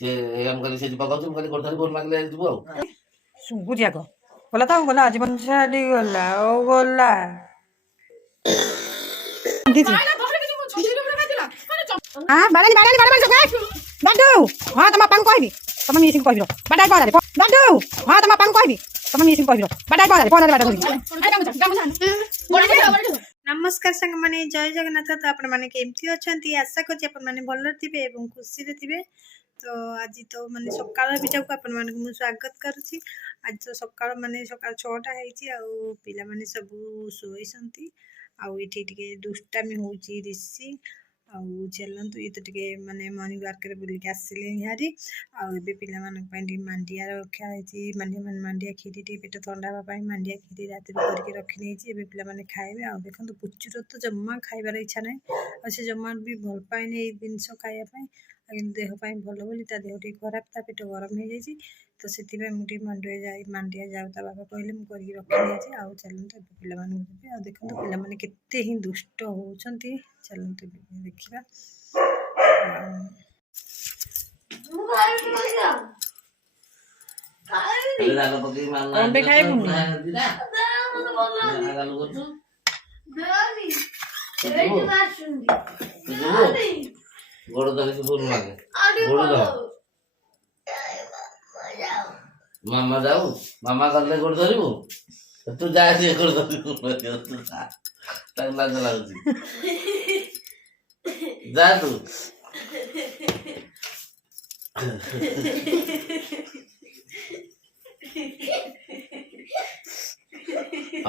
ସେ ମୁଁ କହିଲି ସେ ଯିବା କହୁଛି ମୁଁ କହିଲି ଗୋଡ଼ ଧରି ଭୋଟ ମାଗିଲେ ଯିବୁ ଆଉ ଶୁଙ୍ଗୁଛି ଆଗ ଗଲା ତ ଗଲା ଜୀବନ ଛାଡ଼ି ଗଲା ଓ ଗଲା ଦାଦୁ ହଁ ତମ ବାପାଙ୍କୁ କହିବି ତମେ ମିଶିକି କହିବି ବାଡାଇ ପଳାରେ ଦାଦୁ ହଁ ତମ ବାପାଙ୍କୁ କହିବି ତମେ ମିଶିକି କହିବି ବାଡାଇ ପଳାରେ ପଳାରେ ବାଡା ଧରିକି नमस्कार सांग माने जय जगन्नाथ। तो आपण माने केमती अछंती आशा करछि आपण माने भलो थिबे एवं खुशी रे थिबे। तो आज तो माने सकाळ भिडियो को आपण माने मु स्वागत करूछि। आज तो सकाळ माने सकाळ 6टा हेछि आ पिला माने सब सोइसंती आ एठी टिके दुष्टामी होछि ऋषि आ चलंतु ये तो टिके माने मॉर्निंग वॉक करे बुली के आसिले यारी आ एबे पिला माने पई मांडिया रखा हेछि मांडिया खीरी टे पेट ठंडा बा पई मांडिया खीरी रात रे करके रखि नेछि एबे पिला माने खाइबे आ देखंतु पुचुर तो जम्मा खाइबार इच्छा नै आ से जम्मा भी भल पाए नै दिनसो खाइया पई लेकिन देह पई भलो बोली ता देह टे खराब ता पेट गरम हे जाइछि तो सेति पे मुटी मांडिया जाउ ता बाबा कहले मु करके रखि नेछि आ चलंतु पिला माने देबे आ देखंतु पिला माने केते ही दुष्ट होछंती चलंतु देखिबा अंडे खाइबुनी गोड़ धरिकी भोट मागे गोड़ धर मामा जाऊ मामा गले गोड़ धरिबु तू जा से गोड़ धरिबु तू ताक लाज लाଗୁଛି जा तू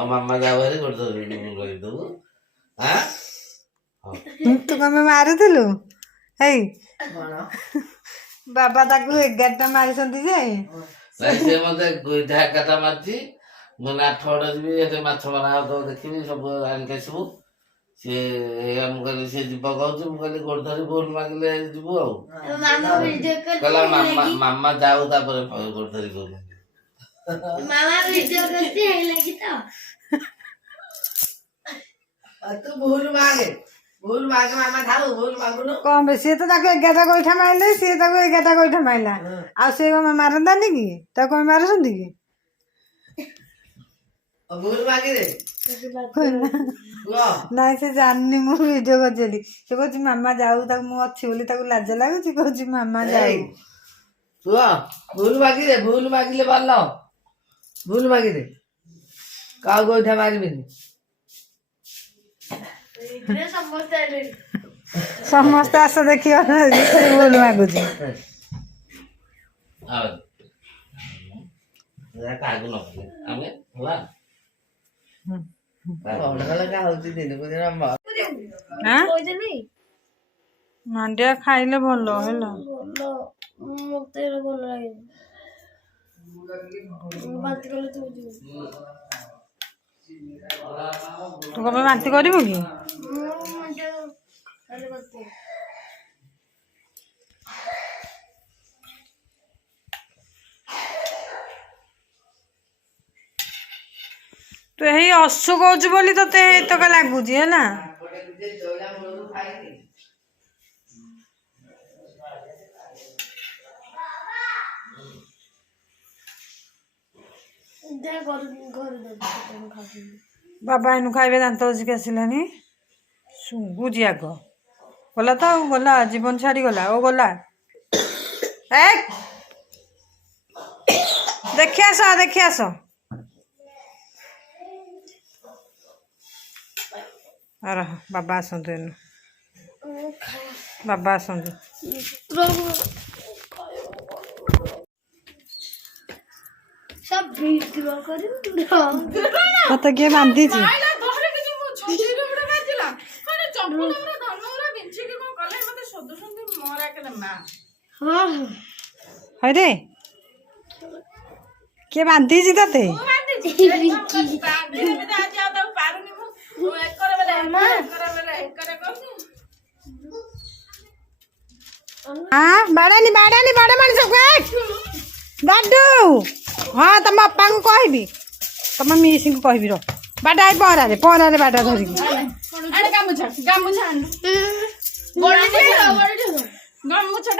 मामा जाऊ हेरी गोड़ धरि दो हां तू कमे मारुथिलु हे बाबा ताकू 11टा मारिसंती जे नहीं से मते गोइठा कथा मारती मन 8 जीबी एते माछ मारा तो देखिबी सब आनके सब से हम कहली से जीव कहूँ मुझे गोड़ धरी भोट मागिले जीवु आ मामा जाऊ तापर गोड़ धरी मामा वीडियो करते हैं लगी तो भूल मागे मामा खाओ भूल मागुनो कम बेसी तो ताको 11टा गोइठा मारले से ताको 11टा गोइठा मारला आ से मारंदानी की ताको मारसंती की भूल मागे रे नहीं से जाननी मु वीडियो करजली से कहछि मामा जाऊ ताको मु अछि बोली ताको लाज लागुछि कहछि मामा जाऊ सुआ भूल मागिले बाल्लो भूल मागिले का गोइठा मारिबिनी समस्त आस देखियो बोल मागुछि आ या कागु न आमे हुआ का होती दिन को दिन हां मांडिया खाइले भलो हेला मते भल लागे बात करले तू कबे बांती करिवो की तू यही असु कहूँ बोली ते तो का लगुच है ना बाबा इन खाइबे दांत उजिक आसिलानी शुंगुजी आग गला तो गला जीवन छाड़ी गला ओ गला देखि आस अरे बाबा आसतु एनु बाबा आसतु सब वीडियो करू तो किए बांधी रे किए बांधी ते हाँ बाड़ानी बड़ा मनीष दादू हाँ तुम बापा को कहबी तुम मिसी को कहबी बाडा पहरा बाडा धरिकी गामुछा